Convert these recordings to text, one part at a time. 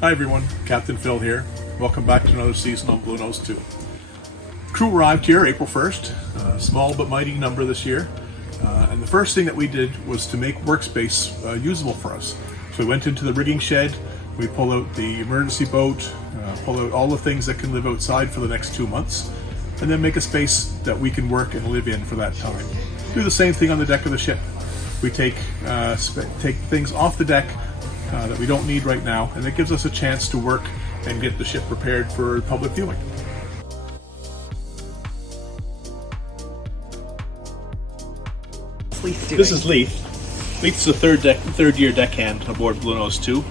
Hi everyone, Captain Phil here. Welcome back to another season on Bluenose 2. Crew arrived here April 1st, small but mighty number this year. And the first thing that we did was to make workspace usable for us. So we went into the rigging shed, we pull out the emergency boat, pull out all the things that can live outside for the next 2 months, and then make a space that we can work and live in for that time. Do the same thing on the deck of the ship. We take things off the deck that we don't need right now, and it gives us a chance to work and get the ship prepared for public viewing. This is Leith. Leith's the third year deckhand aboard Bluenose 2.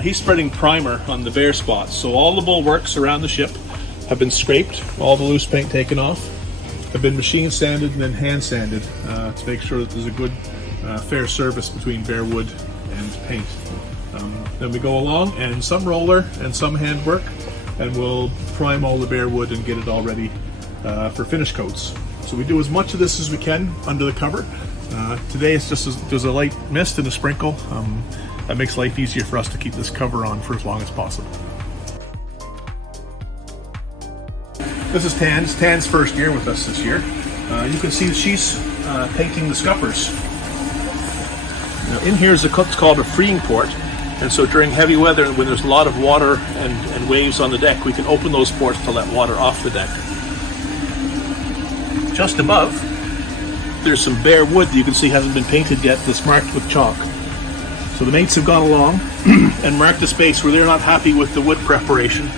He's spreading primer on the bare spots, so all the bulwarks around the ship have been scraped, all the loose paint taken off, have been machine sanded and then hand sanded to make sure that there's a good fair service between bare wood and paint. Then we go along and some roller and some hand work, and we'll prime all the bare wood and get it all ready for finish coats. So we do as much of this as we can under the cover. Today it's just there's a light mist and a sprinkle. That makes life easier for us to keep this cover on for as long as possible. This is Tan's first year with us this year. You can see she's painting the scuppers. Now in here is what's called a freeing port, and so during heavy weather when there's a lot of water and waves on the deck, we can open those ports to let water off the deck. Just above, there's some bare wood that you can see hasn't been painted yet that's marked with chalk. So the mates have gone along and marked a space where they're not happy with the wood preparation,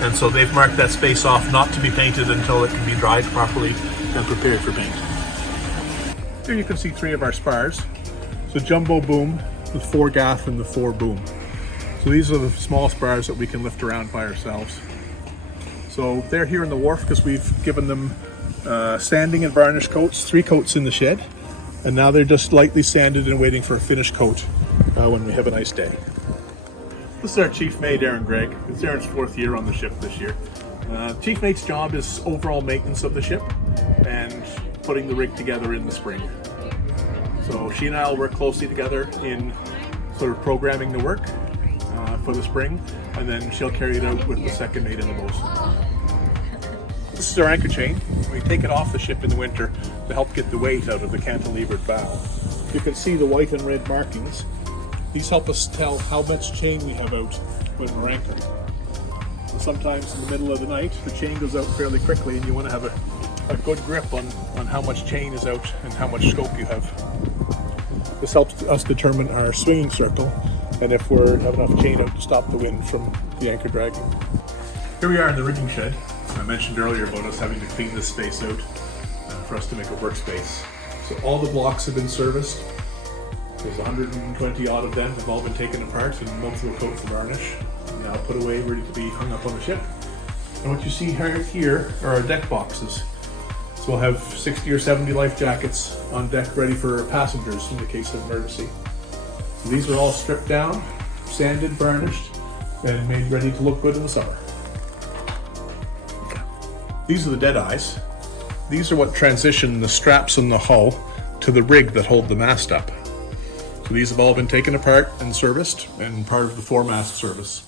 and so they've marked that space off not to be painted until it can be dried properly and prepared for paint. Here you can see 3 of our spars. So jumbo boom, the 4 gaff and the 4 boom. So these are the small spars that we can lift around by ourselves. So they're here in the wharf because we've given them sanding and varnish coats, 3 coats in the shed, and now they're just lightly sanded and waiting for a finish coat when we have a nice day. This is our chief mate, Aaron Gregg. It's Aaron's 4th year on the ship this year. Chief mate's job is overall maintenance of the ship and putting the rig together in the spring. So she and I will work closely together in sort of programming the work for the spring, and then she'll carry it out with the second mate in the boat. This is our anchor chain. We take it off the ship in the winter to help get the weight out of the cantilevered bow. You can see the white and red markings. These help us tell how much chain we have out when we're anchored. So sometimes in the middle of the night, the chain goes out fairly quickly, and you want to have a good grip on how much chain is out and how much scope you have. This helps us determine our swinging circle and if we have enough chain out to stop the wind from the anchor dragging. Here we are in the rigging shed. I mentioned earlier about us having to clean this space out for us to make a workspace. So all the blocks have been serviced. There's 120 odd of them have all been taken apart and multiple coats of varnish, and now put away ready to be hung up on the ship. And what you see here are our deck boxes. So we'll have 60 or 70 life jackets on deck ready for passengers in the case of emergency. So these are all stripped down, sanded, varnished, and made ready to look good in the summer. These are the dead eyes. These are what transition the straps in the hull to the rig that hold the mast up. So these have all been taken apart and serviced and part of the 4-mast service.